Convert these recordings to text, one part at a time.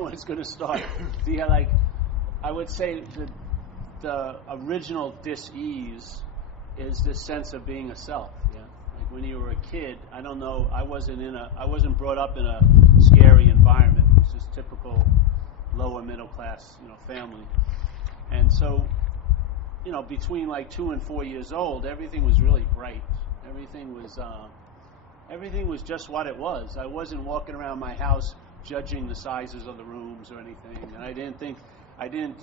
when it's going to start. Like, I would say the original dis-ease is this sense of being a self. Yeah, like when you were a kid, I don't know. I wasn't brought up in a scary environment. It was just typical lower middle class, family, and so, between like 2 and 4 years old, everything was really bright. Everything was just what it was. I wasn't walking around my house judging the sizes of the rooms or anything, and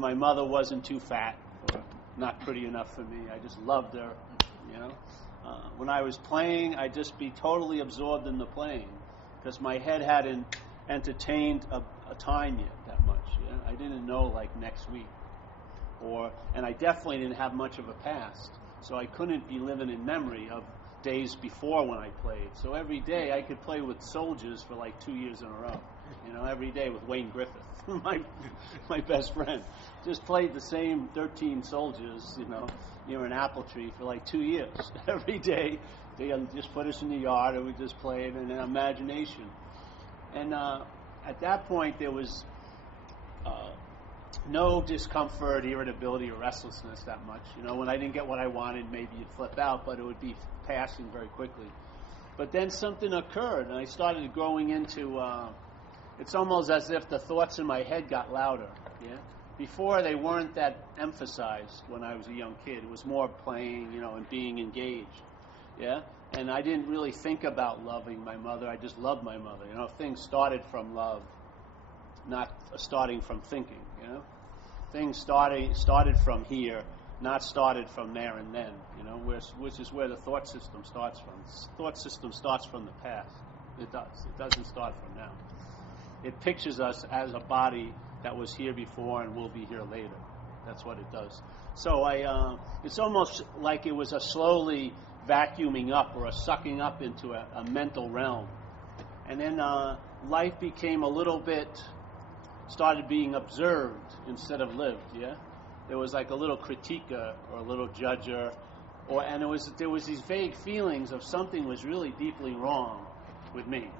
my mother wasn't too fat or not pretty enough for me. I just loved her, When I was playing, I'd just be totally absorbed in the playing because my head hadn't entertained a time yet that much. Yeah? I didn't know like next week, and I definitely didn't have much of a past, so I couldn't be living in memory of days before when I played. So every day I could play with soldiers for like 2 years in a row. Every day with Wayne Griffith, my best friend. Just played the same 13 soldiers, near an apple tree for like 2 years. Every day they just put us in the yard and we just played in imagination. And at that point there was no discomfort, irritability, or restlessness that much. When I didn't get what I wanted, maybe you'd flip out, but it would be passing very quickly. But then something occurred, and I started growing into, it's almost as if the thoughts in my head got louder. Yeah. Before, they weren't that emphasized when I was a young kid. It was more playing, and being engaged. Yeah. And I didn't really think about loving my mother. I just loved my mother. Things started from love, not starting from thinking. Things started from here, not started from there and then. Which is where the thought system starts from. The thought system starts from the past. It does. It doesn't start from now. It pictures us as a body that was here before and will be here later. That's what it does. So it's almost like it was a slowly vacuuming up or a sucking up into a mental realm. And then life became a little bit, started being observed instead of lived, yeah? There was like a little critiquer or a little judger, and there was these vague feelings of something was really deeply wrong with me.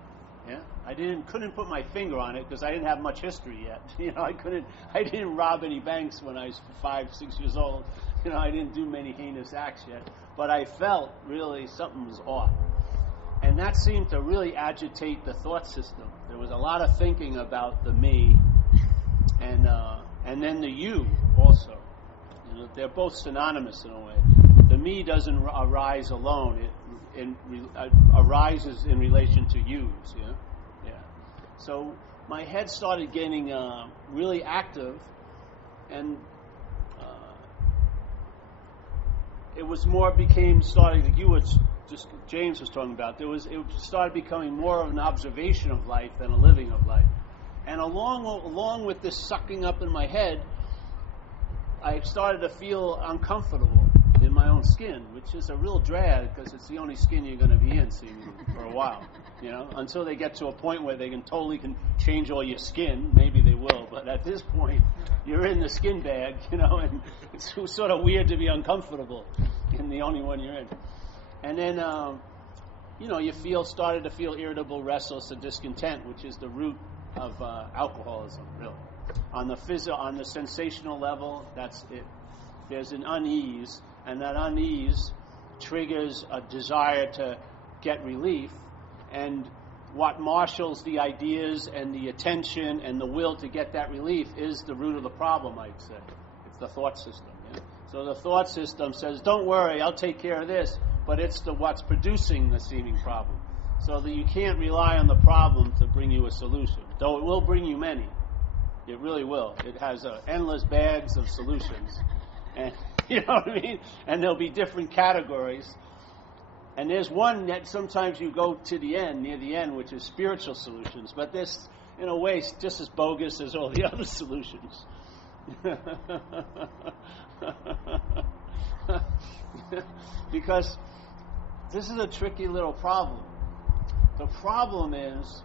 Yeah, I couldn't put my finger on it because I didn't have much history yet. I didn't rob any banks when I was 5, 6 years old. I didn't do many heinous acts yet. But I felt really something was off. And that seemed to really agitate the thought system. There was a lot of thinking about the me and then the you also. They're both synonymous in a way. The me doesn't arise alone. It arises in relation to yous. Yeah. So my head started getting really active, and it was more starting like you were just James was talking about. It started becoming more of an observation of life than a living of life. And along with this sucking up in my head, I started to feel uncomfortable in my own skin, which is a real drag because it's the only skin you're going to be in seemingly for a while, until they get to a point where they can change all your skin. Maybe they will, but at this point, you're in the skin bag, and it's sort of weird to be uncomfortable in the only one you're in. And then, you started to feel irritable, restless, and discontent, which is the root of alcoholism, really. On the sensational level, that's it. There's an unease, and that unease triggers a desire to get relief, and what marshals the ideas and the attention and the will to get that relief is the root of the problem, I'd say. It's the thought system. Yeah? So the thought system says, don't worry, I'll take care of this, but it's what's producing the seeming problem. So that you can't rely on the problem to bring you a solution, though it will bring you many. It really will. It has endless bags of solutions. And you know what I mean? And there'll be different categories. And there's one that sometimes you go to the end, near the end, which is spiritual solutions. But this, in a way, is just as bogus as all the other solutions. Because this is a tricky little problem. The problem is,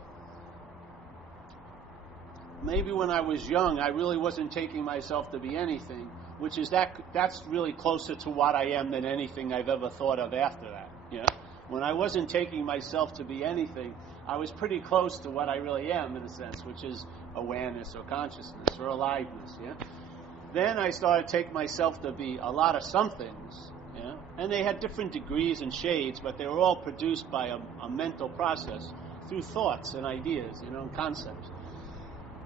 maybe when I was young, I really wasn't taking myself to be anything, which is that's really closer to what I am than anything I've ever thought of after that. Yeah? When I wasn't taking myself to be anything, I was pretty close to what I really am, in a sense, which is awareness or consciousness or aliveness. Yeah. Then I started to take myself to be a lot of somethings. Yeah. And they had different degrees and shades, but they were all produced by a mental process through thoughts and ideas, and concepts.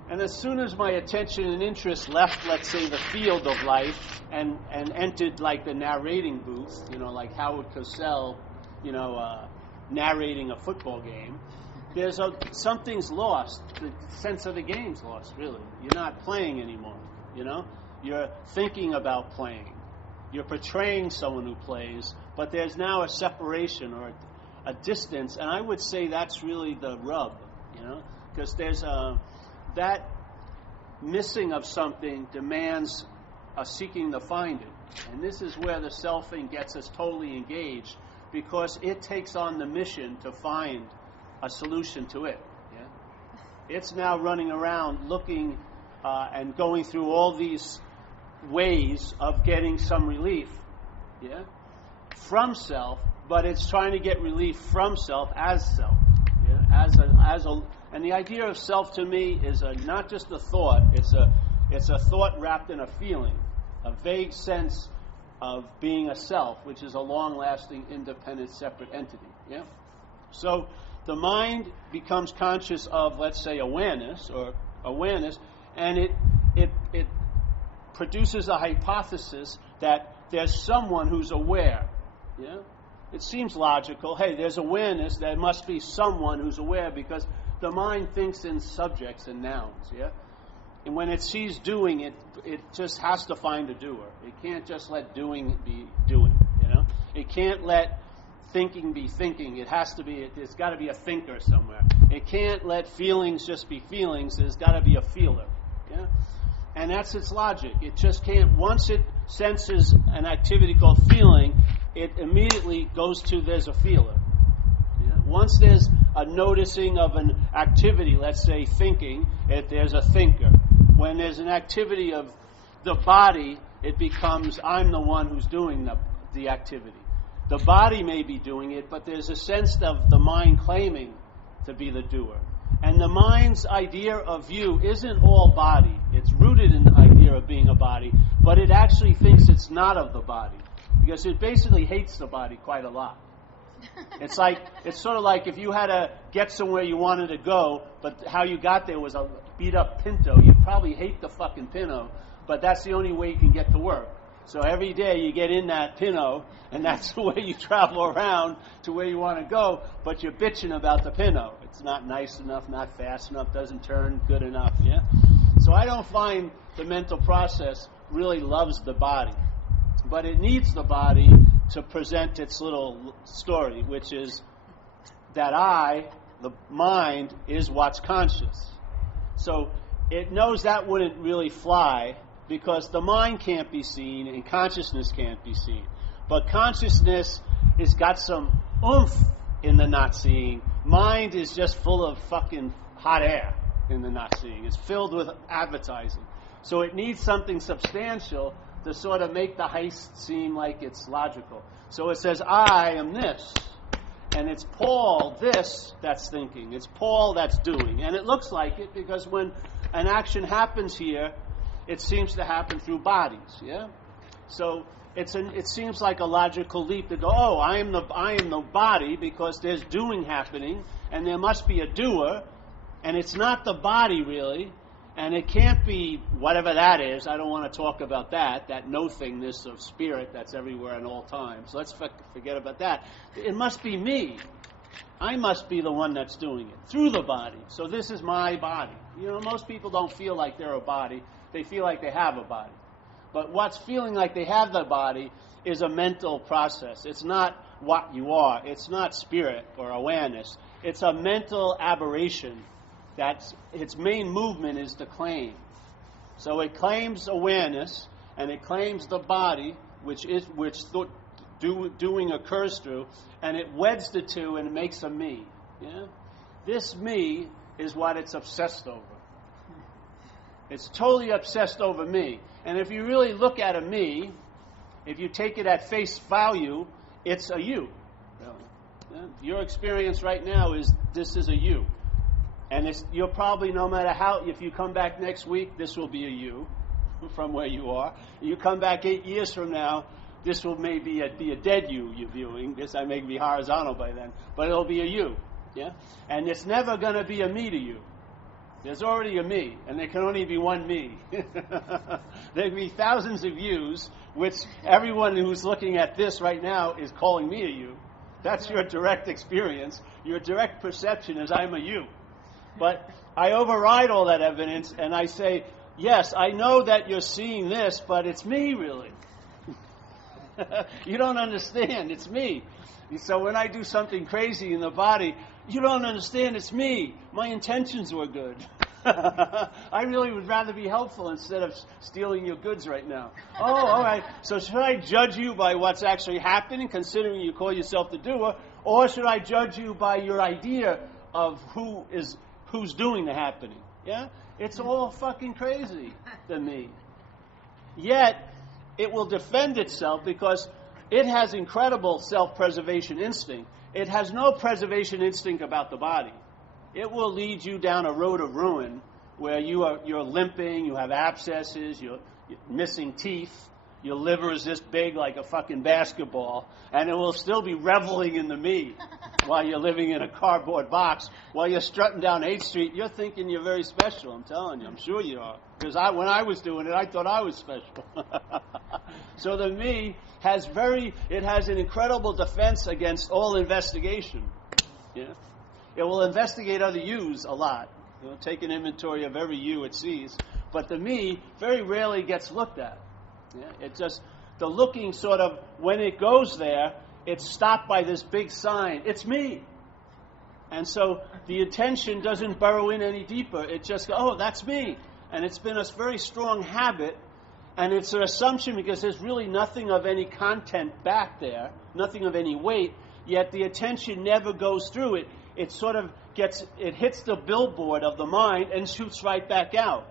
And as soon as my attention and interest left, let's say, the field of life and entered like the narrating booth, like Howard Cosell, narrating a football game, something's lost. The sense of the game's lost, really. You're not playing anymore, You're thinking about playing. You're portraying someone who plays, but there's now a separation or a distance, and I would say that's really the rub, because there's that missing of something demands a seeking to find it. And this is where the selfing gets us totally engaged, because it takes on the mission to find a solution to it. Yeah? It's now running around looking and going through all these ways of getting some relief, from self, but it's trying to get relief from self as self. Yeah? And the idea of self to me is not just a thought, it's a thought wrapped in a feeling, a vague sense of being a self, which is a long-lasting, independent, separate entity. Yeah? So the mind becomes conscious of, let's say, awareness, and it produces a hypothesis that there's someone who's aware. Yeah? It seems logical. Hey, there's awareness, there must be someone who's aware, because the mind thinks in subjects and nouns, yeah? And when it sees doing, it just has to find a doer. It can't just let doing be doing, It can't let thinking be thinking. There's got to be a thinker somewhere. It can't let feelings just be feelings. There's got to be a feeler, yeah? And that's its logic. It just can't, once it senses an activity called feeling, it immediately goes to there's a feeler. Yeah? Once there's a noticing of an activity, let's say thinking, there's a thinker. When there's an activity of the body, it becomes I'm the one who's doing the activity. The body may be doing it, but there's a sense of the mind claiming to be the doer. And the mind's idea of you isn't all body. It's rooted in the idea of being a body, but it actually thinks it's not of the body, because it basically hates the body quite a lot. It's sort of like if you had to get somewhere you wanted to go, but how you got there was a beat-up Pinto. You'd probably hate the fucking Pinto, but that's the only way you can get to work. So every day you get in that Pinto, and that's the way you travel around to where you want to go, but you're bitching about the Pinto. It's not nice enough, not fast enough, doesn't turn good enough, yeah? So I don't find the mental process really loves the body, but it needs the body to present its little story, which is that the mind, is what's conscious. So it knows that wouldn't really fly, because the mind can't be seen and consciousness can't be seen. But consciousness has got some oomph in the not seeing. Mind is just full of fucking hot air in the not seeing. It's filled with advertising. So it needs something substantial to sort of make the heist seem like it's logical. So it says, I am this. And it's Paul, this, that's thinking. It's Paul that's doing. And it looks like it because when an action happens here, it seems to happen through bodies, yeah? So it seems like a logical leap to go, oh, I am the body because there's doing happening, and there must be a doer, and it's not the body really, and it can't be whatever that is. I don't want to talk about that no-thingness of spirit that's everywhere at all times. Let's forget about that. It must be me. I must be the one that's doing it through the body. So this is my body. Most people don't feel like they're a body. They feel like they have a body. But what's feeling like they have the body is a mental process. It's not what you are. It's not spirit or awareness. It's a mental aberration. That's its main movement is to claim. So it claims awareness, and it claims the body, which doing occurs through, and it weds the two and it makes a me. Yeah? This me is what it's obsessed over. It's totally obsessed over me. And if you really look at a me, if you take it at face value, it's a you. Really. Yeah? Your experience right now is this is a you. And you'll probably, no matter how, if you come back next week, this will be a you from where you are. You come back 8 years from now, this will maybe be a dead you you're viewing. This I may be horizontal by then, but it'll be a you. Yeah? And it's never going to be a me to you. There's already a me, and there can only be one me. There can be thousands of yous, which everyone who's looking at this right now is calling me a you. That's your direct experience. Your direct perception is I'm a you. But I override all that evidence, and I say, yes, I know that you're seeing this, but it's me, really. You don't understand. It's me. So when I do something crazy in the body, you don't understand. It's me. My intentions were good. I really would rather be helpful instead of stealing your goods right now. Oh, all right. So should I judge you by what's actually happening, considering you call yourself the doer, or should I judge you by your idea of who's doing the happening? Yeah? It's all fucking crazy to me. Yet, it will defend itself because it has incredible self-preservation instinct. It has no preservation instinct about the body. It will lead you down a road of ruin where you're limping, you have abscesses, you're missing teeth, your liver is this big like a fucking basketball, and it will still be reveling in the me while you're living in a cardboard box. While you're strutting down 8th Street, you're thinking you're very special, I'm telling you. I'm sure you are. Because when I was doing it, I thought I was special. So the me has an incredible defense against all investigation. Yeah? It will investigate other yous a lot. Take an inventory of every you it sees. But the me very rarely gets looked at. Yeah? It just, the looking sort of, when it goes there, it's stopped by this big sign. It's me. And so the attention doesn't burrow in any deeper. It just goes, oh, that's me. And it's been a very strong habit. And it's an assumption because there's really nothing of any content back there, nothing of any weight, yet the attention never goes through it. It sort of it hits the billboard of the mind and shoots right back out.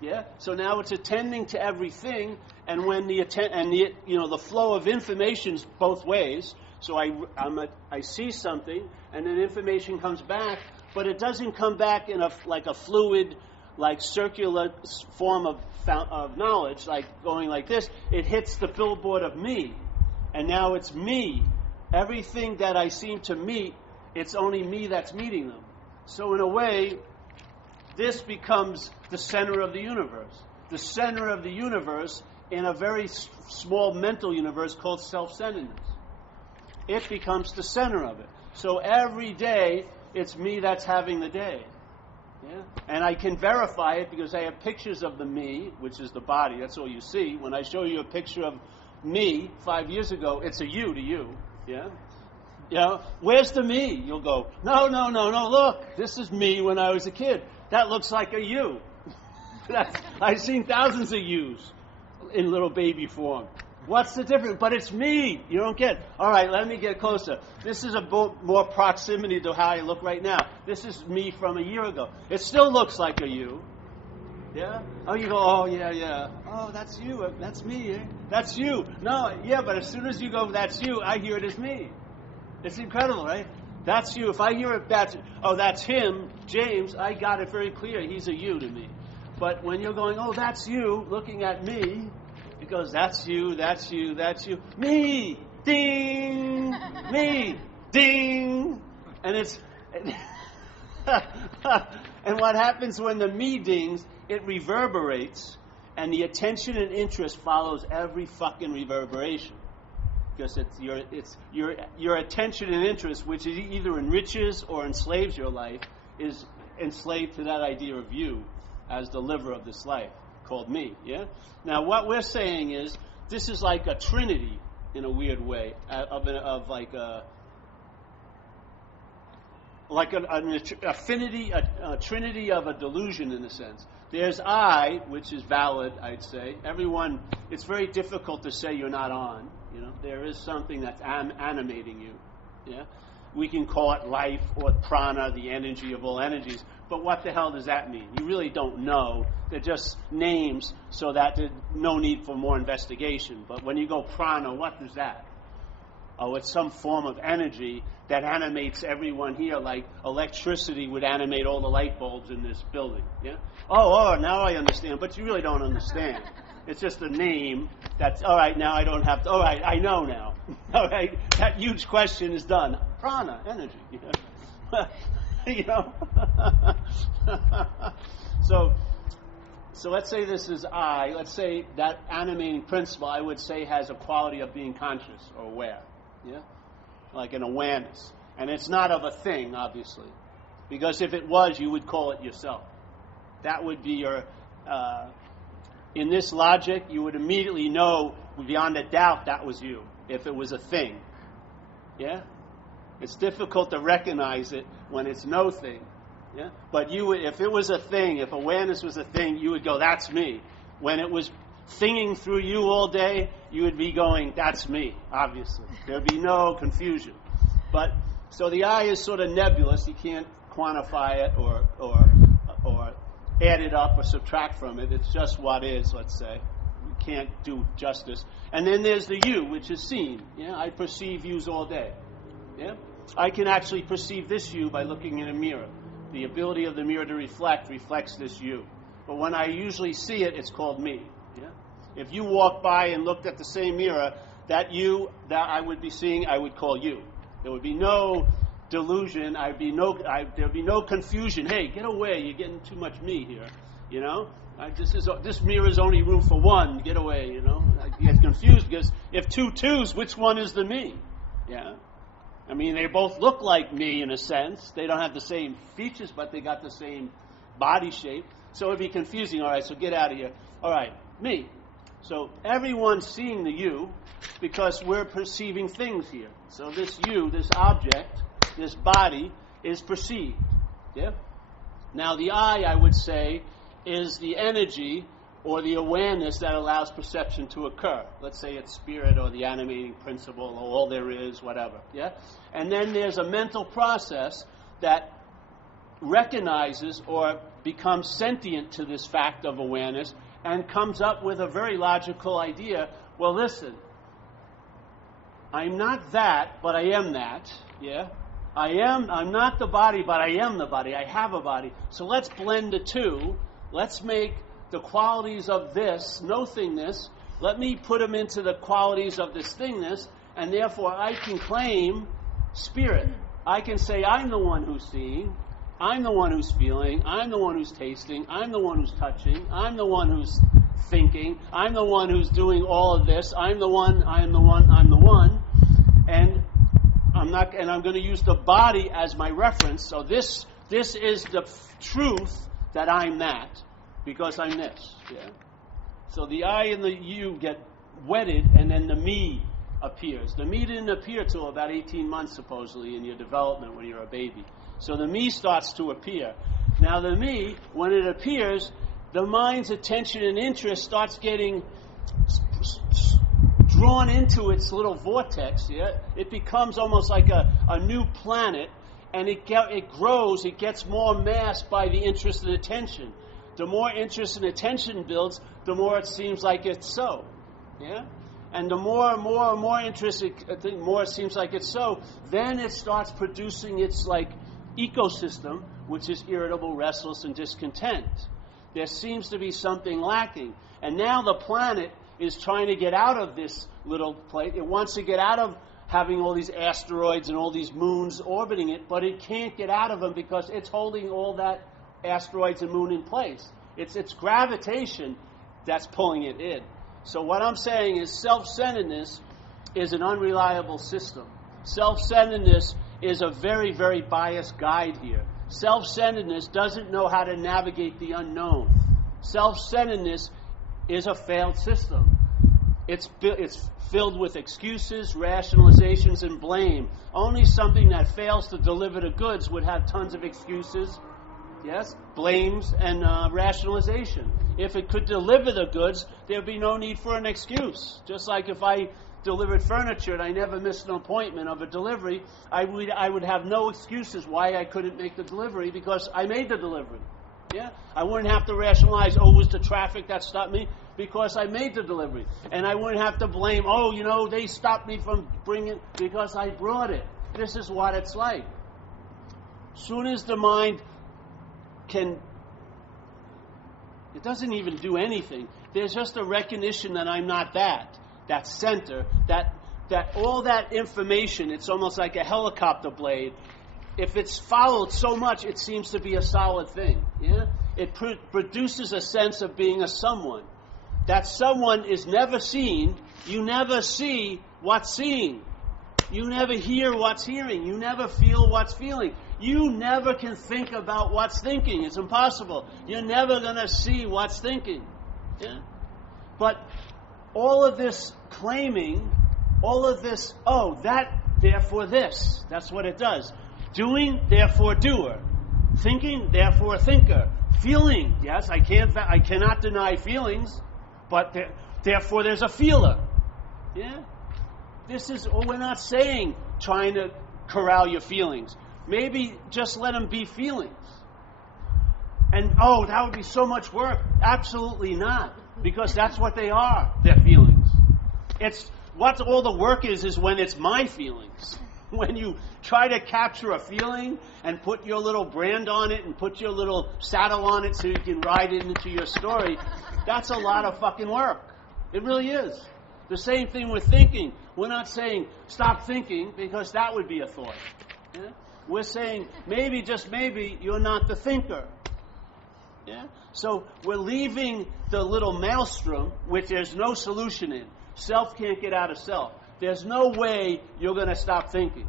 Yeah? So now it's attending to everything, and when the flow of information's both ways. So I see something, and then information comes back, but it doesn't come back in like a fluid, like circular form of knowledge, like going like this. It hits the billboard of me, and now it's me. Everything that I seem to meet, it's only me that's meeting them. So in a way, this becomes the center of the universe. The center of the universe in a very small mental universe called self-centeredness. It becomes the center of it. So every day, it's me that's having the day. Yeah? And I can verify it because I have pictures of the me, which is the body. That's all you see. When I show you a picture of me 5 years ago, it's a you to you. Yeah? You know, where's the me? You'll go, no, look, this is me when I was a kid. That looks like a you. I've seen thousands of yous in little baby form. What's the difference? But it's me. You don't get it. All right, let me get closer. This is more proximity to how I look right now. This is me from a year ago. It still looks like a you. Yeah? Oh, you go, oh, yeah. Oh, that's you. That's me. Eh? That's you. No, yeah, but as soon as you go, that's you, I hear it as me. It's incredible, right? That's you. If I hear it, that's him, James, I got it very clear. He's a you to me. But when you're going, oh, that's you, looking at me, it goes, that's you, that's you, that's you. Me! Ding! Me! Ding! And it's... and what happens when the me dings, it reverberates, and the attention and interest follows every fucking reverberation. Because it's your attention and interest, which either enriches or enslaves your life, is enslaved to that idea of you as the liver of this life, called me. Yeah. Now, what we're saying is this is like a trinity in a weird way, a trinity of a delusion in a sense. There's I, which is valid, I'd say. Everyone, it's very difficult to say you're not on. You know, there is something that's animating you. Yeah, we can call it life or prana, the energy of all energies. But what the hell does that mean? You really don't know. They're just names, so that there's no need for more investigation. But when you go prana, what is that? Oh, it's some form of energy that animates everyone here, like electricity would animate all the light bulbs in this building. Yeah. Oh, now I understand. But you really don't understand. It's just a name. That's all right. Now I don't have to. All right, I know now. All right, that huge question is done. Prana, energy. You know. So let's say this is I. Let's say that animating principle, I would say, has a quality of being conscious or aware. Yeah, like an awareness, and it's not of a thing, obviously, because if it was, you would call it yourself. That would be your. In this logic, you would immediately know beyond a doubt that was you if it was a thing. Yeah? It's difficult to recognize it when it's no thing. Yeah? But you would, if it was a thing, if awareness was a thing, you would go, that's me. When it was thinging through you all day, you would be going, that's me, obviously. There'd be no confusion. But, so the I is sort of nebulous. You can't quantify it or add it up or subtract from it. It's just what is, let's say. You can't do justice. And then there's the you, which is seen. Yeah, I perceive yous all day. Yeah, I can actually perceive this you by looking in a mirror. The ability of the mirror to reflects this you. But when I usually see it, it's called me. Yeah? If you walk by and looked at the same mirror, that you that I would be seeing, I would call you. There would be no delusion. There'd be no confusion. Hey, get away! You're getting too much me here. You know, this mirror is only room for one. Get away! You know, I get confused because if two twos, which one is the me? Yeah, I mean they both look like me in a sense. They don't have the same features, but they got the same body shape. So it'd be confusing. All right, so get out of here. All right, me. So everyone's seeing the you because we're perceiving things here. So this you, this object, this body is perceived. Yeah? Now the I would say, is the energy or the awareness that allows perception to occur. Let's say it's spirit or the animating principle or all there is, whatever. Yeah? And then there's a mental process that recognizes or becomes sentient to this fact of awareness and comes up with a very logical idea. Well, listen, I'm not that, but I am that. Yeah? I'm not the body, but I am the body. I have a body. So let's blend the two. Let's make the qualities of this, no thingness, let me put them into the qualities of this thingness, and therefore I can claim spirit. I can say I'm the one who's seeing, I'm the one who's feeling, I'm the one who's tasting, I'm the one who's touching, I'm the one who's thinking, I'm the one who's doing all of this, I'm the one, I'm the one, I'm the one, and I'm going to use the body as my reference. So this is the truth that I'm that, because I'm this. Yeah. So the I and the you get wedded, and then the me appears. The me didn't appear till about 18 months, supposedly, in your development when you're a baby. So the me starts to appear. Now the me, when it appears, the mind's attention and interest starts getting drawn into its little vortex. Yeah? It becomes almost like a new planet, and it grows, it gets more mass by the interest and attention. The more interest and attention builds, the more it seems like it's so. Yeah? And the more and more and more interest, the more it seems like it's so, then it starts producing its like ecosystem, which is irritable, restless, and discontent. There seems to be something lacking. And now the planet is trying to get out of this little plate. It wants to get out of having all these asteroids and all these moons orbiting it, but it can't get out of them because it's holding all that asteroids and moon in place. It's gravitation that's pulling it in. So what I'm saying is self-centeredness is an unreliable system. Self-centeredness is a very, very biased guide here. Self-centeredness doesn't know how to navigate the unknown. Self-centeredness is a failed system. It's filled with excuses, rationalizations, and blame. Only something that fails to deliver the goods would have tons of excuses, yes, blames, and rationalization. If it could deliver the goods, there'd be no need for an excuse. Just like if I delivered furniture and I never missed an appointment of a delivery, I would have no excuses why I couldn't make the delivery because I made the delivery. Yeah, I wouldn't have to rationalize, oh, it was the traffic that stopped me, because I made the delivery. And I wouldn't have to blame, oh, they stopped me from bringing, because I brought it. This is what it's like. Soon as the mind it doesn't even do anything. There's just a recognition that I'm not that center, that all that information, it's almost like a helicopter blade. If it's followed so much, it seems to be a solid thing. Yeah? It produces a sense of being a someone. That someone is never seen. You never see what's seeing. You never hear what's hearing. You never feel what's feeling. You never can think about what's thinking. It's impossible. You're never going to see what's thinking. Yeah? But all of this claiming, all of this, oh, that, therefore this. That's what it does. Doing, therefore doer. Thinking, therefore thinker. Feeling, yes, I cannot deny feelings, but therefore there's a feeler. Yeah? We're not saying trying to corral your feelings. Maybe just let them be feelings. And, oh, that would be so much work. Absolutely not. Because that's what they are. They're feelings. It's what all the work is when it's my feelings. When you try to capture a feeling and put your little brand on it and put your little saddle on it so you can ride it into your story, that's a lot of fucking work. It really is. The same thing with thinking. We're not saying stop thinking, because that would be a thought. Yeah? We're saying maybe, just maybe, you're not the thinker. Yeah? So we're leaving the little maelstrom, which there's no solution in. Self can't get out of self. There's no way you're going to stop thinking.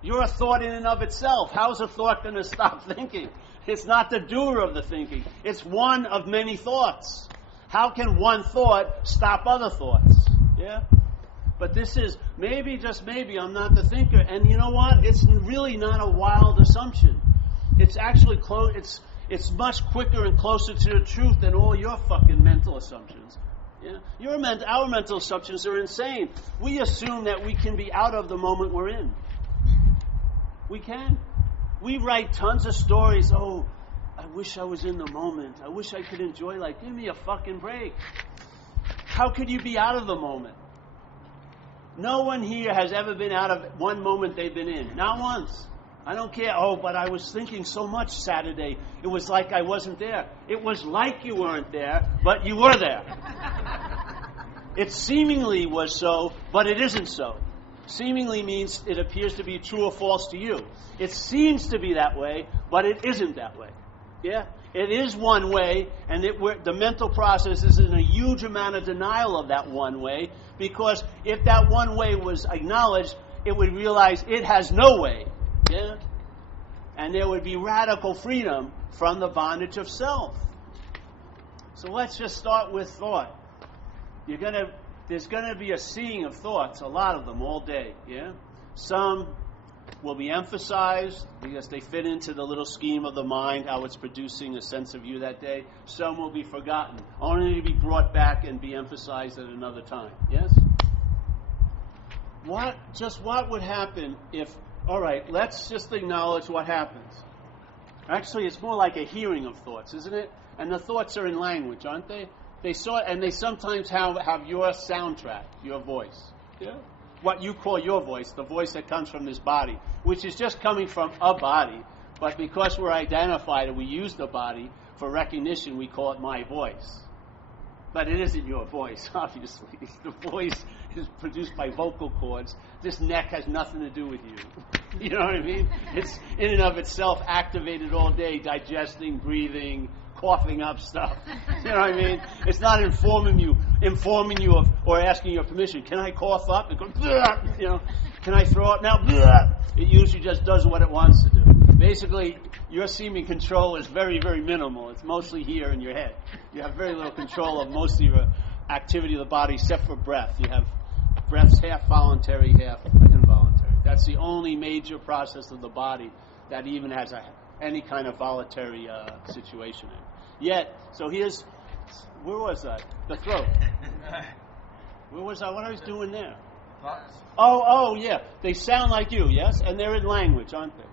You're a thought in and of itself. How's a thought going to stop thinking? It's not the doer of the thinking. It's one of many thoughts. How can one thought stop other thoughts? Yeah? But this is, maybe, just maybe, I'm not the thinker. And you know what? It's really not a wild assumption. It's actually close. It's much quicker and closer to the truth than all your fucking mental assumptions. Yeah? Our mental assumptions are insane. We assume that we can be out of the moment we're in. We can. We write tons of stories. Oh, I wish I was in the moment. I wish I could enjoy life. Give me a fucking break. How could you be out of the moment? No one here has ever been out of one moment they've been in. Not once. I don't care. Oh, but I was thinking so much Saturday. It was like I wasn't there. It was like you weren't there, but you were there. It seemingly was so, but it isn't so. Seemingly means it appears to be true or false to you. It seems to be that way, but it isn't that way. Yeah? It is one way, and the mental process is in a huge amount of denial of that one way, because if that one way was acknowledged, it would realize it has no way. Yeah? And there would be radical freedom from the bondage of self. So let's just start with thought. There's going to be a seeing of thoughts, a lot of them, all day. Yeah? Some will be emphasized because they fit into the little scheme of the mind, how it's producing a sense of you that day. Some will be forgotten, only to be brought back and be emphasized at another time. Yes? What would happen if, all right, let's just acknowledge what happens. Actually, it's more like a hearing of thoughts, isn't it? And the thoughts are in language, aren't they? They sometimes have your soundtrack, your voice. Yeah? What you call your voice, the voice that comes from this body, which is just coming from a body, but because we're identified and we use the body for recognition, we call it my voice. But it isn't your voice, obviously. The voice is produced by vocal cords. This neck has nothing to do with you. You know what I mean? It's in and of itself activated all day, digesting, breathing, coughing up stuff. You know what I mean? It's not informing you of, or asking your permission. Can I cough up? It goes, you know. Can I throw up now? It usually just does what it wants to do. Basically, your seeming control is very, very minimal. It's mostly here in your head. You have very little control of most of your activity of the body, except for breath. You have breath's half voluntary, half involuntary. That's the only major process of the body that even has any kind of voluntary situation in it. Yet, so where was I? The throat. Where was I? What I was doing there? Oh, yeah. They sound like you, yes? And they're in language, aren't they?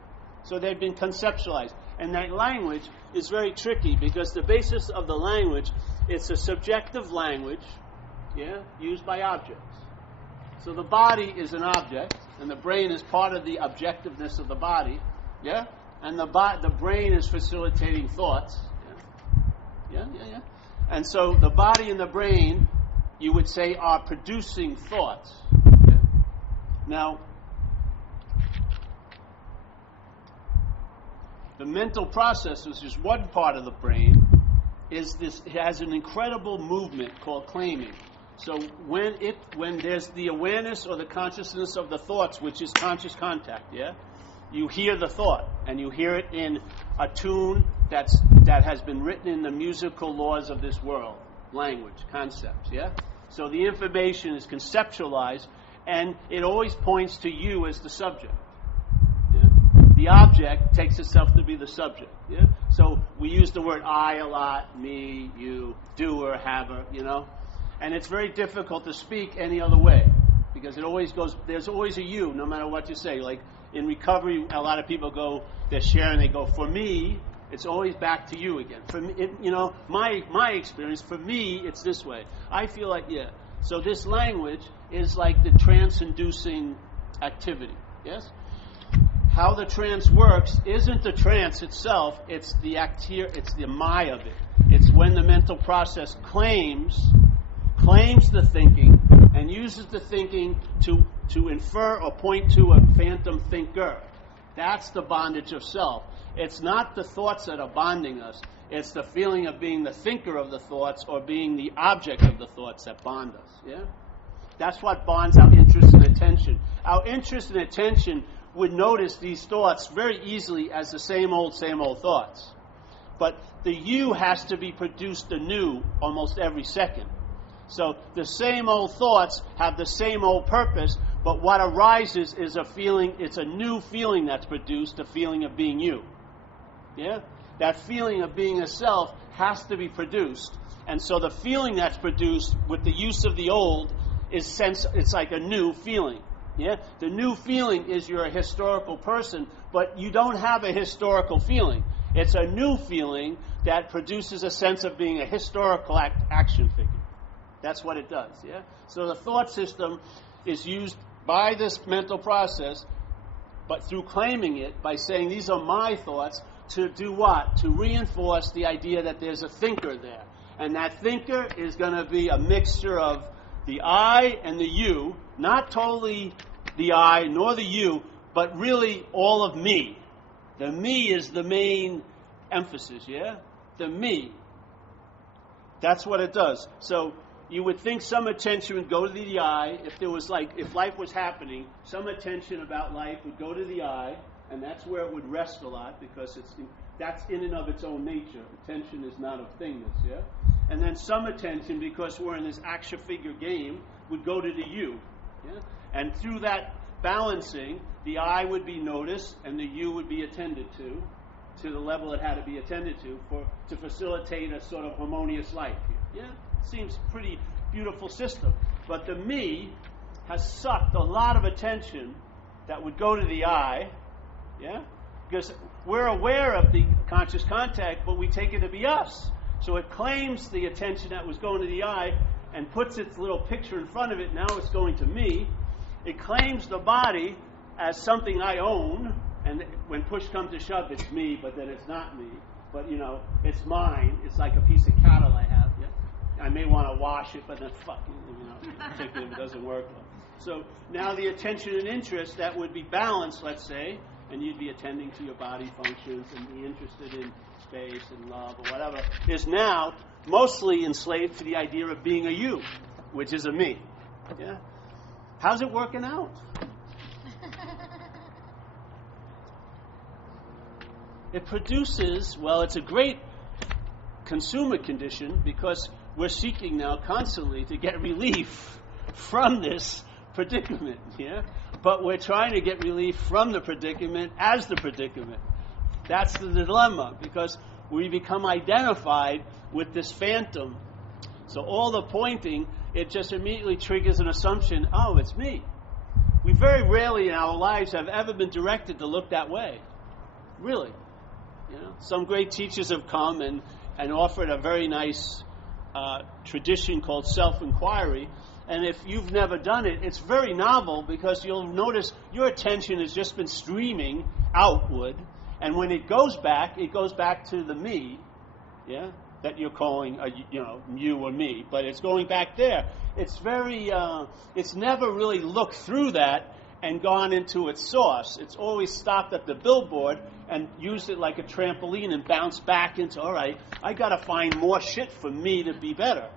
So they've been conceptualized. And that language is very tricky because the basis of the language, it's a subjective language, used by objects. So the body is an object, and the brain is part of the objectiveness of the body, and the brain is facilitating thoughts, And so the body and the brain, you would say, are producing thoughts. Now, the mental process, which is one part of the brain, it has an incredible movement called claiming. So when there's the awareness or the consciousness of the thoughts, which is conscious contact, you hear the thought, and you hear it in a tune that has been written in the musical laws of this world, language, concepts, So the information is conceptualized, and it always points to you as the subject. The object takes itself to be the subject. So we use the word I a lot, me, you, doer, haver, And it's very difficult to speak any other way because there's always a you no matter what you say. Like in recovery, a lot of people they're sharing, they go, for me, it's always back to you again. For me, my experience, for me, it's this way. I feel like, So this language is like the trance-inducing activity, yes? How the trance works isn't the trance itself, it's the my of it. It's when the mental process claims the thinking and uses the thinking to infer or point to a phantom thinker. That's the bondage of self. It's not the thoughts that are bonding us. It's the feeling of being the thinker of the thoughts or being the object of the thoughts that bond us. That's what bonds our interest and attention. Our interest and attention would notice these thoughts very easily as the same old thoughts. But the you has to be produced anew almost every second. So the same old thoughts have the same old purpose, but what arises is a feeling, it's a new feeling that's produced, a feeling of being you. That feeling of being a self has to be produced. And so the feeling that's produced with the use of the old it's like a new feeling. The new feeling is you're a historical person, but you don't have a historical feeling. It's a new feeling that produces a sense of being a historical action figure. That's what it does, So the thought system is used by this mental process, but through claiming it, by saying these are my thoughts, to do what? To reinforce the idea that there's a thinker there. And that thinker is going to be a mixture of the I and the you, not totally the I nor the you, but really all of me. The me is the main emphasis, The me. That's what it does. So you would think some attention would go to the I. If life was happening, some attention about life would go to the I, and that's where it would rest a lot because that's in and of its own nature. Attention is not of thingness, And then some attention, because we're in this action figure game, would go to the you, And through that balancing, the I would be noticed and the you would be attended to the level it had to be attended to facilitate a sort of harmonious life here. Seems pretty beautiful system. But the me has sucked a lot of attention that would go to the I, because we're aware of the conscious contact, but we take it to be us. So it claims the attention that was going to the I and puts its little picture in front of it. Now it's going to me. It claims the body as something I own, and when push comes to shove, it's me, but then it's not me. But, it's mine. It's like a piece of cattle I have. I may want to wash it, but then particularly if it doesn't work well. So now the attention and interest that would be balanced, let's say, and you'd be attending to your body functions and be interested in space and love or whatever, is now mostly enslaved to the idea of being a you, which is a me. How's it working out? It produces, it's a great consumer condition because we're seeking now constantly to get relief from this predicament, But we're trying to get relief from the predicament as the predicament. That's the dilemma, because we become identified with this phantom. So all the pointing, it just immediately triggers an assumption, it's me. We very rarely in our lives have ever been directed to look that way. Really. You know, some great teachers have come and offered a very nice tradition called self-inquiry. And if you've never done it, it's very novel because you'll notice your attention has just been streaming outward. And when it goes back to the me, yeah, that you're calling, you or me. But it's going back there. It's very, it's never really looked through that and gone into its source. It's always stopped at the billboard and used it like a trampoline and bounced back into, all right, I got to find more shit for me to be better.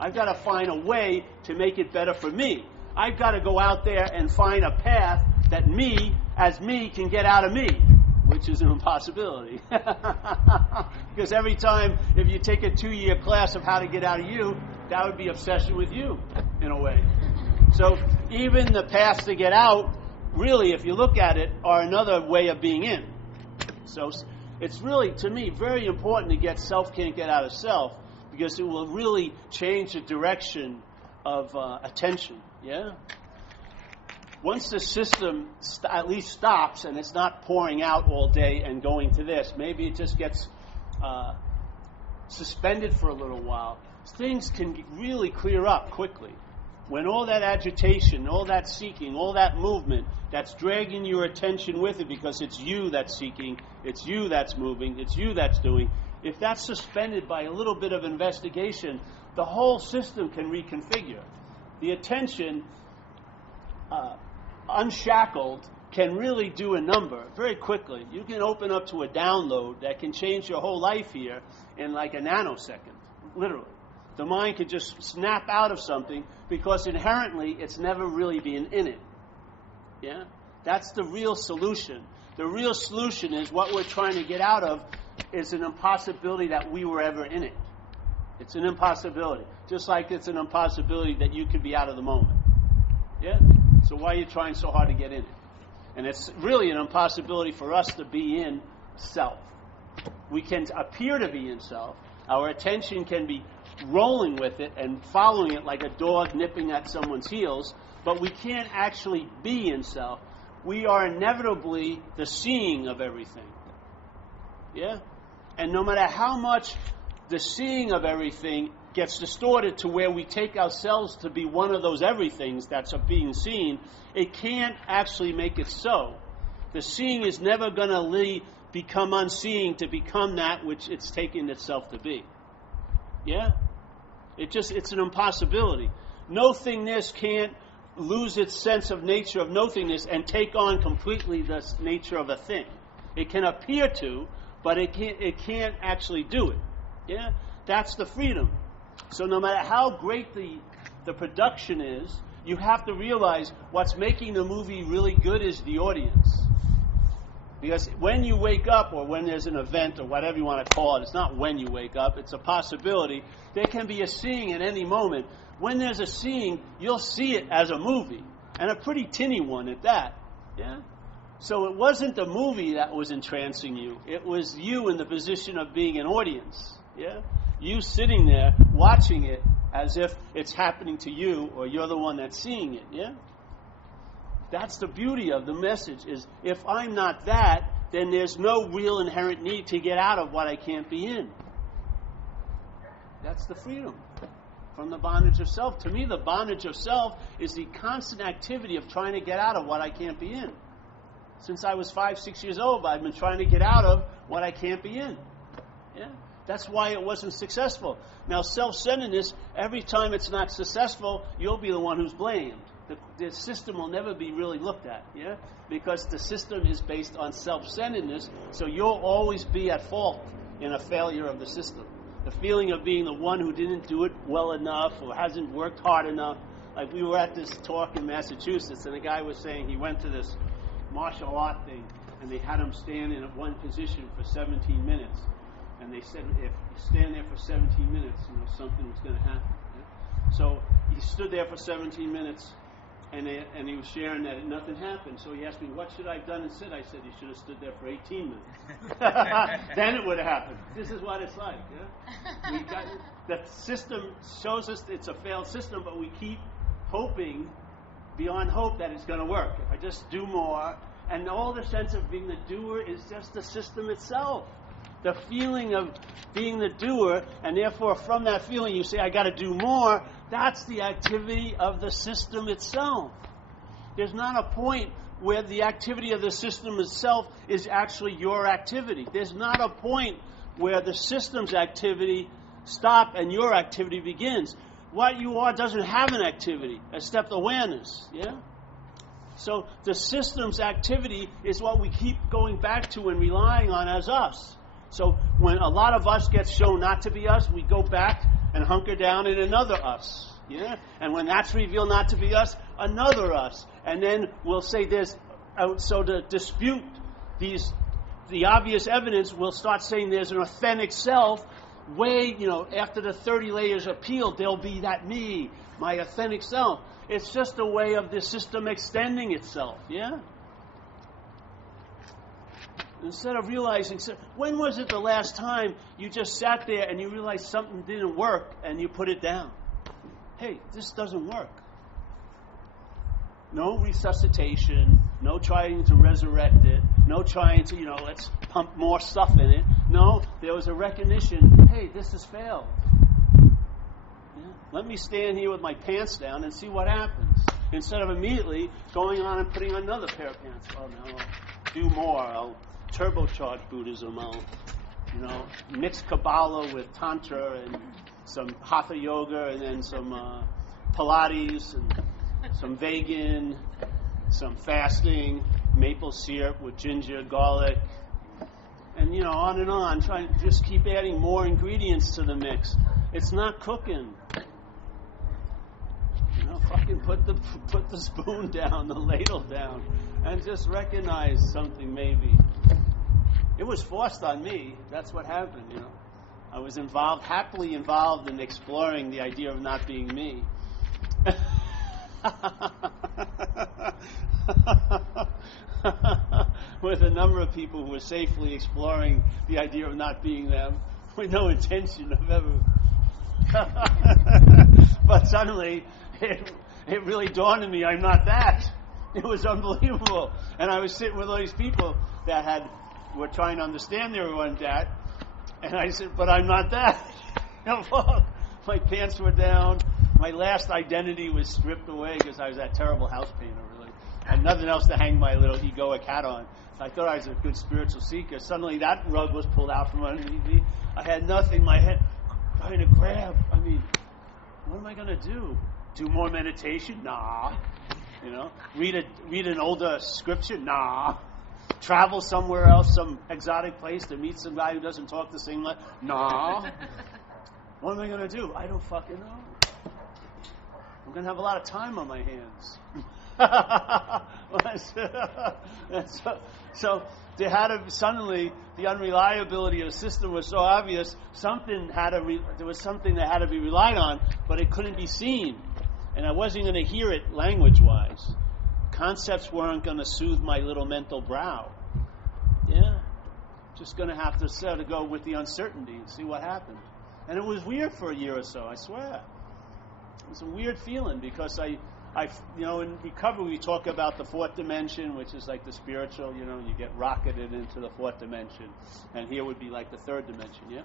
I've got to find a way to make it better for me. I've got to go out there and find a path that me, as me, can get out of me, which is an impossibility. Because every time, if you take a 2-year class of how to get out of you, that would be obsession with you, in a way. So even the paths to get out, really, if you look at it, are another way of being in. So it's really, to me, very important to get self can't get out of self, because it will really change the direction of attention, yeah? Once the system at least stops and it's not pouring out all day and going to this, maybe it just gets suspended for a little while, things can really clear up quickly. When all that agitation, all that seeking, all that movement that's dragging your attention with it because it's you that's seeking, it's you that's moving, it's you that's doing, if that's suspended by a little bit of investigation, the whole system can reconfigure. The attention, unshackled, can really do a number very quickly. You can open up to a download that can change your whole life here in like a nanosecond, literally. The mind could just snap out of something because inherently it's never really been in it. Yeah? That's the real solution. The real solution is what we're trying to get out of is an impossibility that we were ever in it. It's an impossibility. Just like it's an impossibility that you could be out of the moment. Yeah? So why are you trying so hard to get in it? And it's really an impossibility for us to be in self. We can appear to be in self. Our attention can be rolling with it and following it like a dog nipping at someone's heels, but we can't actually be in self. We are inevitably the seeing of everything. Yeah? And no matter how much the seeing of everything gets distorted to where we take ourselves to be one of those everythings that's being seen, it can't actually make it so. The seeing is never going to become unseeing to become that which it's taken itself to be. Yeah? It's an impossibility. No-thingness can't lose its sense of nature of no-thingness and take on completely the nature of a thing. It can appear to, but it can't actually do it. Yeah? That's the freedom. So no matter how great the production is, you have to realize what's making the movie really good is the audience. Because when you wake up, or when there's an event, or whatever you want to call it, it's not when you wake up, it's a possibility. There can be a seeing at any moment. When there's a seeing, you'll see it as a movie, and a pretty tinny one at that. Yeah? So it wasn't the movie that was entrancing you. It was you in the position of being an audience. Yeah? You sitting there watching it as if it's happening to you, or you're the one that's seeing it. Yeah? That's the beauty of the message, is if I'm not that, then there's no real inherent need to get out of what I can't be in. That's the freedom from the bondage of self. To me, the bondage of self is the constant activity of trying to get out of what I can't be in. Since I was 5, 6 years old, I've been trying to get out of what I can't be in. Yeah? That's why it wasn't successful. Now, self-centeredness, every time it's not successful, you'll be the one who's blamed. The system will never be really looked at, yeah? Because the system is based on self-centeredness, so you'll always be at fault in a failure of the system. The feeling of being the one who didn't do it well enough or hasn't worked hard enough. Like we were at this talk in Massachusetts, and the guy was saying he went to this martial art thing, and they had him stand in one position for 17 minutes. And they said, if you stand there for 17 minutes, something was going to happen. Yeah? So he stood there for 17 minutes, and he was sharing that nothing happened. So he asked me, what should I have done instead? I said, you should have stood there for 18 minutes. Then it would have happened. This is what it's like. Yeah? The system shows us it's a failed system, but we keep hoping beyond hope that it's going to work. If I just do more, and all the sense of being the doer is just the system itself. The feeling of being the doer, and therefore from that feeling you say, I got to do more, that's the activity of the system itself. There's not a point where the activity of the system itself is actually your activity. There's not a point where the system's activity stops and your activity begins. What you are doesn't have an activity, except awareness, yeah? So the system's activity is what we keep going back to and relying on as us. So when a lot of us gets shown not to be us, we go back and hunker down in another us. Yeah? And when that's revealed not to be us, another us. And then we'll say there's, so to dispute the obvious evidence, we'll start saying there's an authentic self. After the 30 layers are peeled, there'll be that me, my authentic self. It's just a way of the system extending itself, yeah? Instead of realizing, when was it the last time you just sat there and you realized something didn't work and you put it down? Hey, this doesn't work. No resuscitation, no trying to resurrect it, no trying to, let's pump more stuff in it. No, there was a recognition, hey, this has failed. Yeah? Let me stand here with my pants down and see what happens. Instead of immediately going on and putting on another pair of pants. Oh, no, I'll do more. I'll turbocharge Buddhism. I'll, mix Kabbalah with Tantra and some Hatha Yoga and then some Pilates and some vegan, some fasting, maple syrup with ginger, garlic, and on and on, trying to just keep adding more ingredients to the mix. It's not cooking. Fucking put the spoon down, the ladle down, and just recognize something maybe. It was forced on me. That's what happened, I was happily involved in exploring the idea of not being me. With a number of people who were safely exploring the idea of not being them, with no intention of ever. But suddenly, it really dawned on me, I'm not that. It was unbelievable. And I was sitting with all these people that were trying to understand they weren't that. And I said, but I'm not that. My pants were down. My last identity was stripped away because I was that terrible house painter, really. I had nothing else to hang my little egoic hat on. I thought I was a good spiritual seeker. Suddenly that rug was pulled out from underneath me. I had nothing. My head trying to grab. What am I going to do? Do more meditation? Nah. Read an older scripture? Nah. Travel somewhere else, some exotic place to meet some guy who doesn't talk the same language? Nah. What am I going to do? I don't fucking know. I'm going to have a lot of time on my hands. So there had to suddenly the unreliability of the system was so obvious. There was something that had to be relied on, but it couldn't be seen, and I wasn't going to hear it language-wise. Concepts weren't going to soothe my little mental brow. Yeah, just going to have to go with the uncertainty and see what happened. And it was weird for a year or so. I swear. It was a weird feeling because in recovery we talk about the fourth dimension, which is like the spiritual, you get rocketed into the fourth dimension. And here would be like the third dimension, yeah?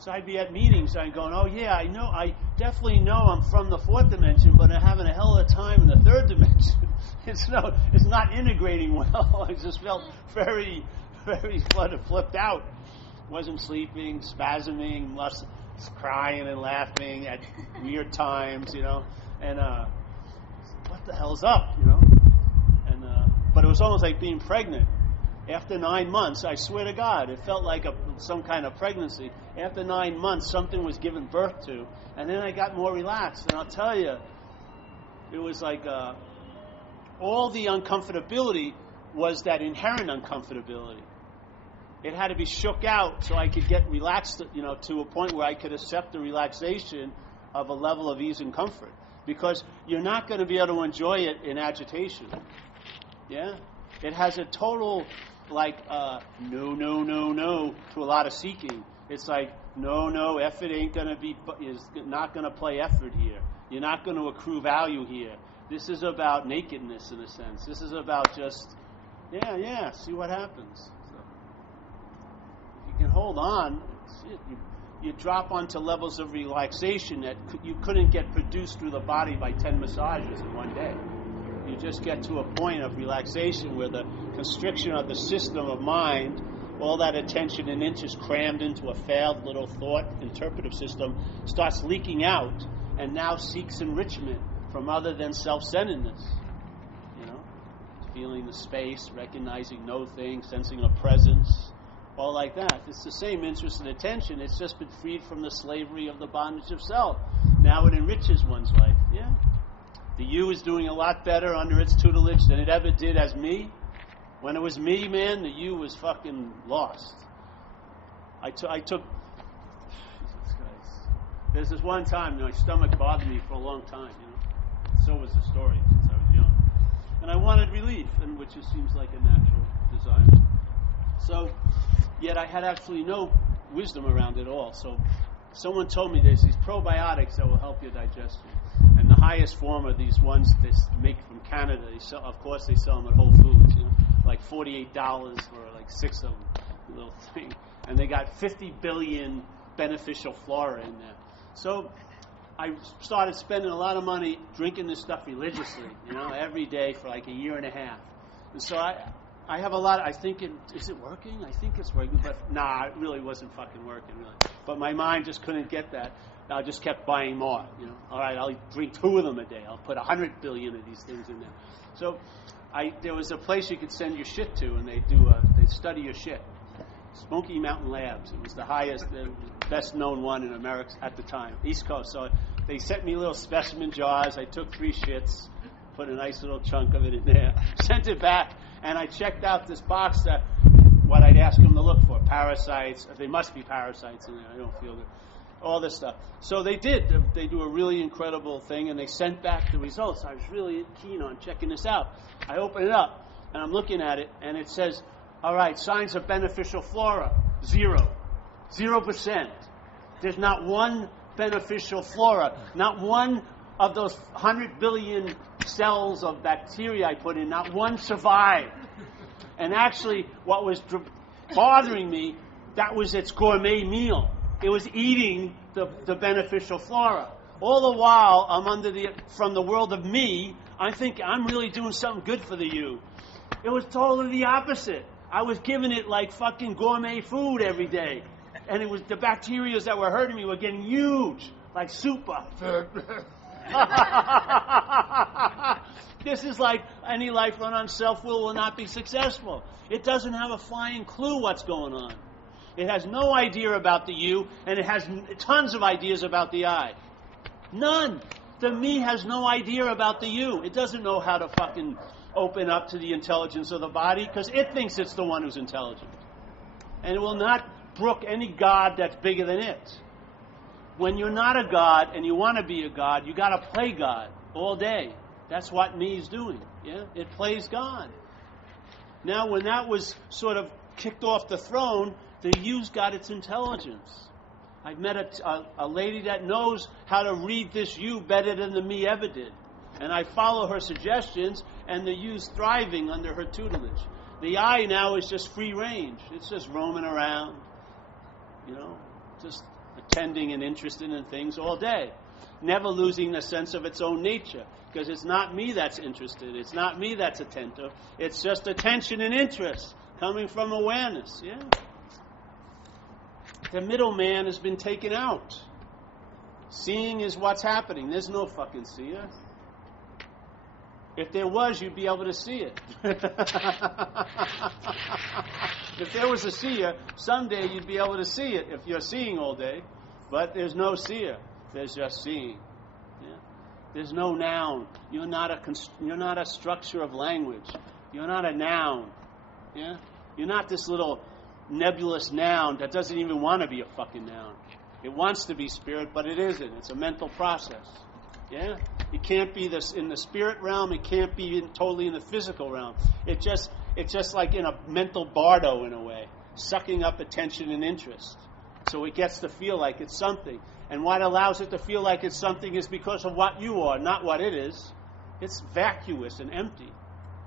So I'd be at meetings and going, oh yeah, I definitely know I'm from the fourth dimension, but I'm having a hell of a time in the third dimension. It's not integrating well. I just felt very, very flipped out. Wasn't sleeping, spasming, crying and laughing at weird times, and what the hell's up, and but it was almost like being pregnant. After 9 months, I swear to God, it felt like some kind of pregnancy. After 9 months, something was given birth to, and then I got more relaxed. And I'll tell you, it was like all the uncomfortability was that inherent uncomfortability. It had to be shook out so I could get relaxed, to a point where I could accept the relaxation of a level of ease and comfort. Because you're not going to be able to enjoy it in agitation. Yeah? It has a total, no to a lot of seeking. It's like, no, effort is not going to play effort here. You're not going to accrue value here. This is about nakedness in a sense. This is about just, see what happens. So, if you you can hold on. You drop onto levels of relaxation that you couldn't get produced through the body by 10 massages in one day. You just get to a point of relaxation where the constriction of the system of mind, all that attention and interest crammed into a failed little thought interpretive system, starts leaking out and now seeks enrichment from other than self-centeredness. Feeling the space, recognizing no thing, sensing a presence, all like that. It's the same interest and attention. It's just been freed from the slavery of the bondage of self. Now it enriches one's life. Yeah. The you is doing a lot better under its tutelage than it ever did as me. When it was me, man, the you was fucking lost. I took... Jesus Christ. There's this one time, my stomach bothered me for a long time, So was the story since I was young. And I wanted relief, and which just seems like a natural desire. So, yet I had actually no wisdom around it all. So, someone told me there's these probiotics that will help your digestion. And the highest form are these ones they make from Canada. They sell, of course, they sell them at Whole Foods, like $48 for like 6 of them, little thing. And they got 50 billion beneficial flora in there. So, I started spending a lot of money drinking this stuff religiously, every day for like a year and a half. And so I have a lot, is it working? I think it's working, but it really wasn't fucking working, really. But my mind just couldn't get that. I just kept buying more, All right, I'll drink 2 of them a day. I'll put 100 billion of these things in there. So there was a place you could send your shit to, and they'd study your shit. Smoky Mountain Labs. It was the best known one in America at the time, East Coast. So they sent me little specimen jars. I took 3 shits, put a nice little chunk of it in there, sent it back, and I checked out this box that what I'd ask them to look for, parasites. They must be parasites in there. I don't feel good. All this stuff. So they did. They do a really incredible thing, and they sent back the results. I was really keen on checking this out. I open it up, and I'm looking at it, and it says, all right, signs of beneficial flora, 0%. There's not one beneficial flora. Not one of those 100 billion cells of bacteria I put in, not one survived. And actually, what was bothering me, that was its gourmet meal. It was eating the beneficial flora. All the while, I'm from the world of me, I think I'm really doing something good for the you. It was totally the opposite. I was giving it like fucking gourmet food every day. And it was the bacteria that were hurting me were getting huge, like super. This is like any life run on self-will will not be successful. It doesn't have a flying clue what's going on. It has no idea about the you, and it has tons of ideas about the I. None. The me has no idea about the you. It doesn't know how to fucking open up to the intelligence of the body because it thinks it's the one who's intelligent. And it will not brook any God that's bigger than it. When you're not a God and you want to be a God, you got to play God all day. That's what me is doing. Yeah, it plays God. Now, when that was sort of kicked off the throne, the you's got its intelligence. I've met a lady that knows how to read this you better than the me ever did. And I follow her suggestions, and the you's thriving under her tutelage. The I now is just free range. It's just roaming around, just attending and interested in things all day. Never losing the sense of its own nature. Because it's not me that's interested. It's not me that's attentive. It's just attention and interest coming from awareness. Yeah. The middleman has been taken out. Seeing is what's happening. There's no fucking seer. If there was, you'd be able to see it. If there was a seer, someday you'd be able to see it if you're seeing all day. But there's no seer. There's just seeing. Yeah? There's no noun. You're not a structure of language. You're not a noun. Yeah? You're not this little nebulous noun that doesn't even want to be a fucking noun. It wants to be spirit, but it isn't. It's a mental process. Yeah? It can't be this in the spirit realm. It can't be totally in the physical realm. It's just like in a mental bardo in a way, sucking up attention and interest. So it gets to feel like it's something. And what allows it to feel like it's something is because of what you are, not what it is. It's vacuous and empty.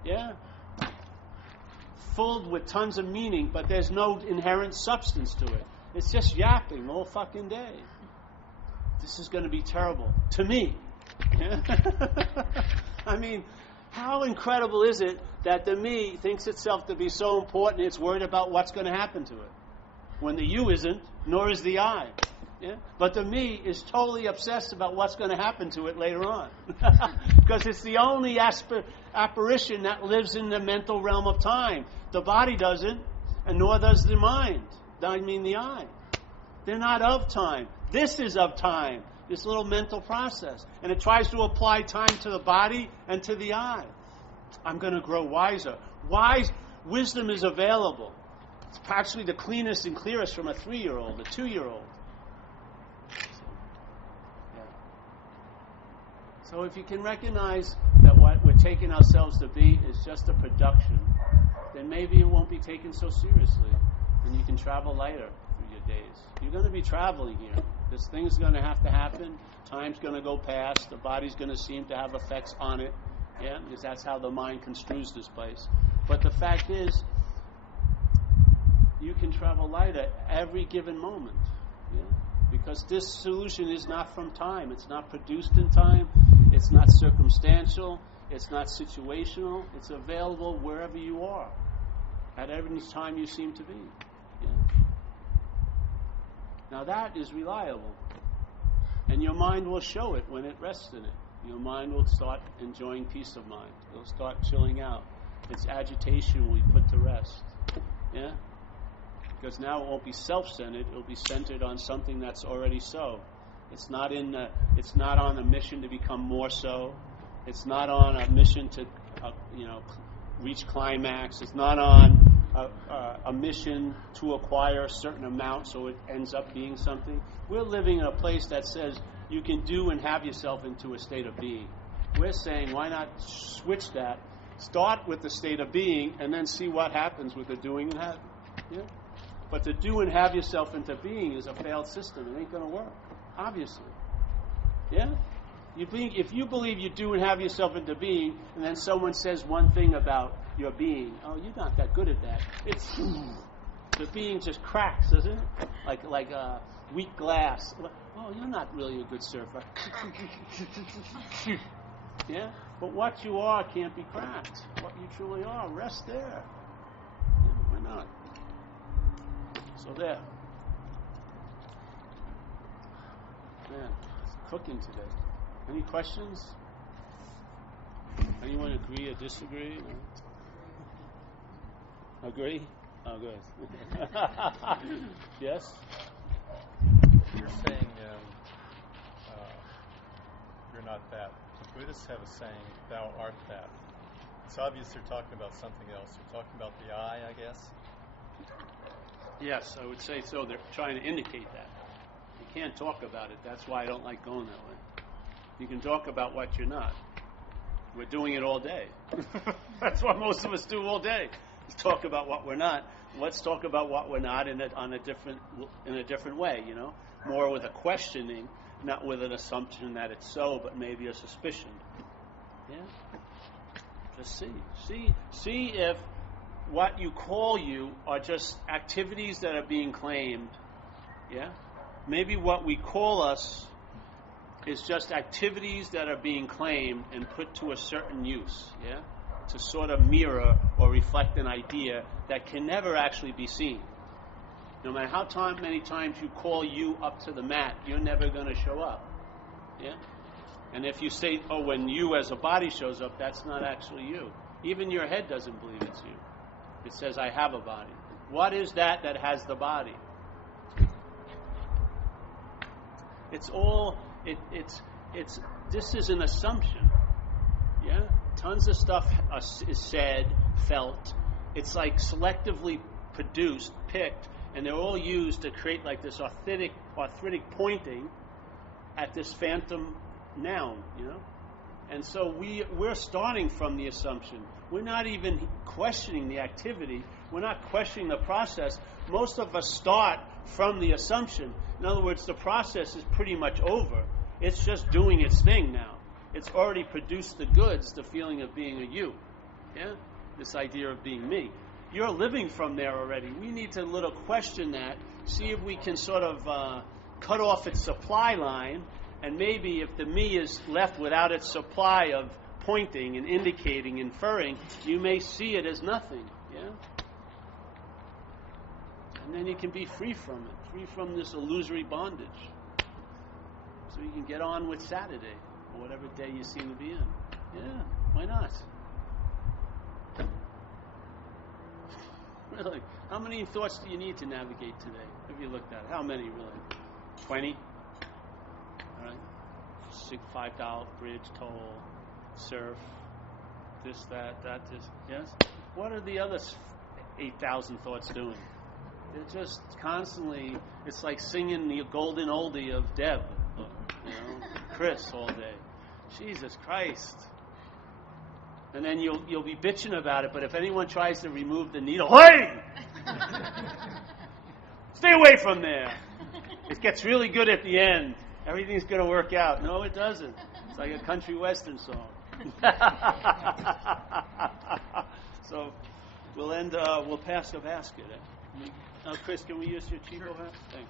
Yeah? filled with tons of meaning, but there's no inherent substance to it. It's just yapping all fucking day. This is going to be terrible to me. I mean, how incredible is it that the me thinks itself to be so important it's worried about what's going to happen to it, when the you isn't, nor is the I. Yeah? But the me is totally obsessed about what's going to happen to it later on. Because it's the only apparition that lives in the mental realm of time. The body doesn't, and nor does the mind. I mean the I. They're not of time. This is of time, this little mental process. And it tries to apply time to the body and to the I. I'm going to grow wiser. Wisdom is available. It's actually the cleanest and clearest from a 3-year-old, a 2-year-old. So if you can recognize that what we're taking ourselves to be is just a production, then maybe it won't be taken so seriously, and you can travel lighter through your days. You're going to be traveling here. This thing's going to have to happen. Time's going to go past. The body's going to seem to have effects on it, yeah, because that's how the mind construes this place. But the fact is, you can travel lighter every given moment, yeah, because this solution is not from time. It's not produced in time. It's not circumstantial. It's not situational. It's available wherever you are, at every time you seem to be. Yeah. Now that is reliable. And your mind will show it when it rests in it. Your mind will start enjoying peace of mind. It'll start chilling out. Its agitation will be put to rest. Yeah? Because now it won't be self-centered. It'll be centered on something that's already so. It's not on a mission to become more so. It's not on a mission to, reach climax. It's not on a mission to acquire a certain amount so it ends up being something. We're living in a place that says you can do and have yourself into a state of being. We're saying, why not switch that? Start with the state of being and then see what happens with the doing and having. Yeah? But to do and have yourself into being is a failed system. It ain't going to work. Obviously. Yeah? If you believe you do and have yourself into being, and then someone says one thing about your being, oh, you're not that good at that. The being just cracks, doesn't it? Like a weak glass. Oh, you're not really a good surfer. Yeah? But what you are can't be cracked. What you truly are, rest there. Yeah, why not? So there. Man, cooking today. Any questions? Anyone agree or disagree? Agree? Oh, good. Yes? You're saying you're not that. The Buddhists have a saying, thou art that. It's obvious they're talking about something else. They're talking about the I guess? Yes, I would say so. They're trying to indicate that. You can't talk about it. That's why I don't like going that way. You can talk about what you're not. We're doing it all day. That's what most of us do all day. Is talk about what we're not. Let's talk about what we're not in a different way. More with a questioning, not with an assumption that it's so, but maybe a suspicion. Yeah. Just see if what you call you are just activities that are being claimed. Yeah. Maybe what we call us is just activities that are being claimed and put to a certain use, yeah, to sort of mirror or reflect an idea that can never actually be seen. No matter how many times you call you up to the mat, you're never going to show up, yeah. And if you say, oh, when you as a body shows up, that's not actually you. Even your head doesn't believe it's you. It says, I have a body. What is that has the body? It's all. This is an assumption. Yeah? Tons of stuff is said, felt. It's like selectively produced, picked, and they're all used to create like this arthritic pointing at this phantom noun, And so we're starting from the assumption. We're not even questioning the activity. We're not questioning the process. Most of us start from the assumption. In other words, the process is pretty much over. It's just doing its thing now. It's already produced the goods, the feeling of being a you. Yeah? This idea of being me. you're living from there already. We need to little question that, see if we can sort of cut off its supply line, and maybe if the me is left without its supply of pointing and indicating, inferring, you may see it as nothing. Yeah? And then you can be free from it, free from this illusory bondage. So you can get on with Saturday, or whatever day you seem to be in. Yeah, why not? Really? How many thoughts do you need to navigate today? Have you looked at it? How many, really? 20? All right. $5 bridge, toll, surf, this, that, this. Yes? What are the other 8,000 thoughts doing? They're just constantly, it's like singing the golden oldie of Deb, Chris all day. Jesus Christ. And then you'll be bitching about it, but if anyone tries to remove the needle, hey! Stay away from there. It gets really good at the end. Everything's going to work out. No, it doesn't. It's like a country western song. So we'll pass the basket. Chris, can we use your cheapo hat? Thanks.